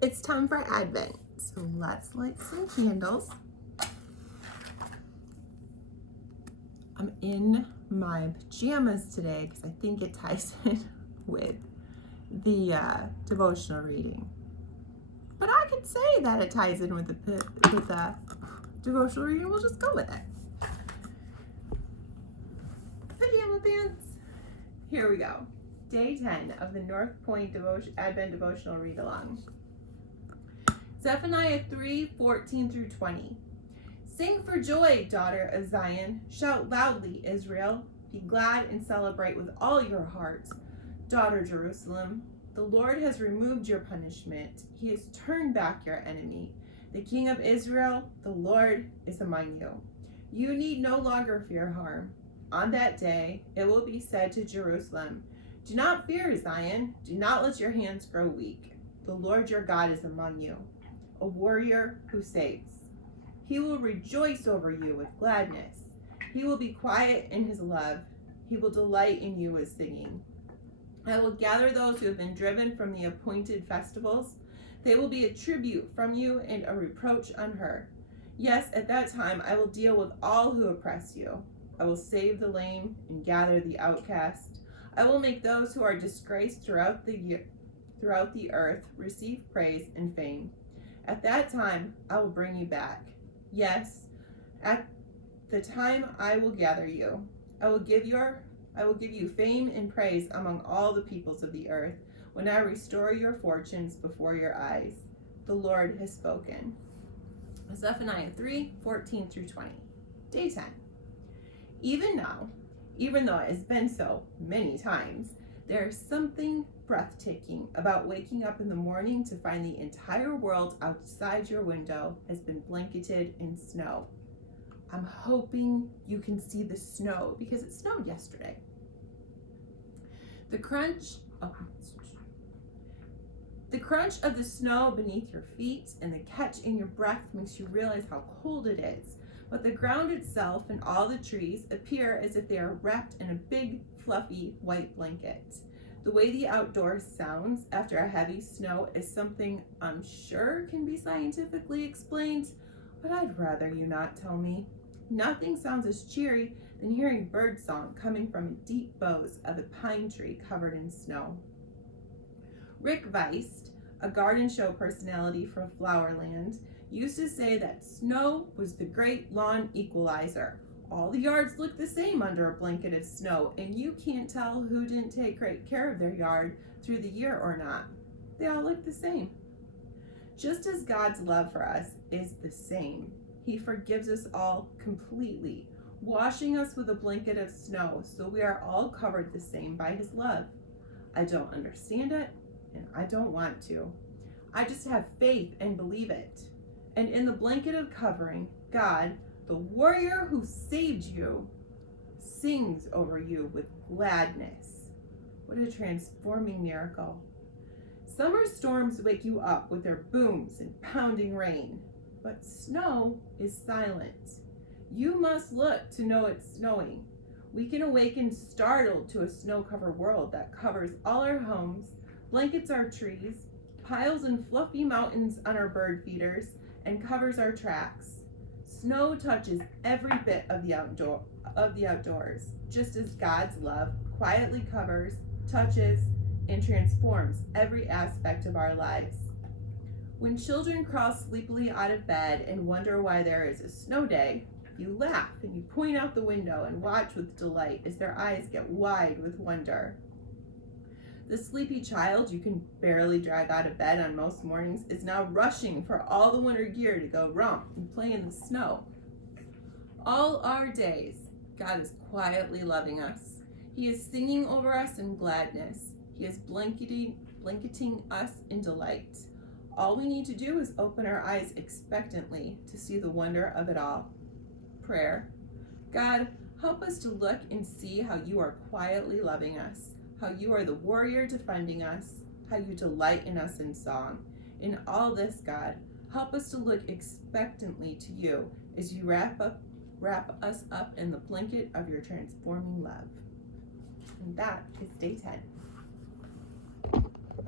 It's time for Advent, so let's light some candles. I'm in my pajamas today because I think it ties in with the devotional reading. But I could say that it ties in with the devotional reading. We'll just go with it. Pajama pants. Here we go. Day 10 of the North Point Advent Devotional Read Along. Zephaniah 3:14 through 20. Sing for joy, daughter of Zion. Shout loudly, Israel. Be glad and celebrate with all your heart, daughter Jerusalem. The Lord has removed your punishment. He has turned back your enemy. The King of Israel, the Lord, is among you. You need no longer fear harm. On that day, it will be said to Jerusalem, do not fear, Zion. Do not let your hands grow weak. The Lord your God is among you, a warrior who saves. He will rejoice over you with gladness. He will be quiet in his love. He will delight in you with singing. I will gather those who have been driven from the appointed festivals. They will be a tribute from you and a reproach on her. Yes, at that time I will deal with all who oppress you. I will save the lame and gather the outcast. I will make those who are disgraced throughout the earth receive praise and fame. At that time I will bring you back. Yes, at the time I will gather you. I will give you fame and praise among all the peoples of the earth when I restore your fortunes before your eyes. The Lord has spoken. Zephaniah 3:14 through 20. Day 10. Even now, even though it has been so many times, there is something breathtaking about waking up in the morning to find the entire world outside your window has been blanketed in snow. I'm hoping you can see the snow because it snowed yesterday. The crunch of the snow beneath your feet and the catch in your breath makes you realize how cold it is. But the ground itself and all the trees appear as if they are wrapped in a big, fluffy, white blanket. The way the outdoors sounds after a heavy snow is something I'm sure can be scientifically explained, but I'd rather you not tell me. Nothing sounds as cheery than hearing birdsong coming from the deep boughs of a pine tree covered in snow. Rick Weist, a garden show personality from Flowerland, used to say that snow was the great lawn equalizer. All the yards look the same under a blanket of snow, and you can't tell who didn't take great care of their yard through the year or not. They all look the same. Just as God's love for us is the same, He forgives us all completely, washing us with a blanket of snow so we are all covered the same by His love. I don't understand it, and I don't want to. I just have faith and believe it. And in the blanket of covering, God, the warrior who saved you, sings over you with gladness. What a transforming miracle. Summer storms wake you up with their booms and pounding rain, but snow is silent. You must look to know it's snowing. We can awaken startled to a snow-covered world that covers all our homes, blankets our trees, piles and fluffy mountains on our bird feeders, and covers our tracks. Snow touches every bit of the outdoors, just as God's love quietly covers, touches, and transforms every aspect of our lives. When children crawl sleepily out of bed and wonder why there is a snow day, you laugh and you point out the window and watch with delight as their eyes get wide with wonder. The sleepy child you can barely drag out of bed on most mornings is now rushing for all the winter gear to go romp and play in the snow. All our days, God is quietly loving us. He is singing over us in gladness. He is blanketing us in delight. All we need to do is open our eyes expectantly to see the wonder of it all. Prayer. God, help us to look and see how you are quietly loving us, how you are the warrior defending us, how you delight in us in song. In all this, God, help us to look expectantly to you as you wrap us up in the blanket of your transforming love. And that is day 10.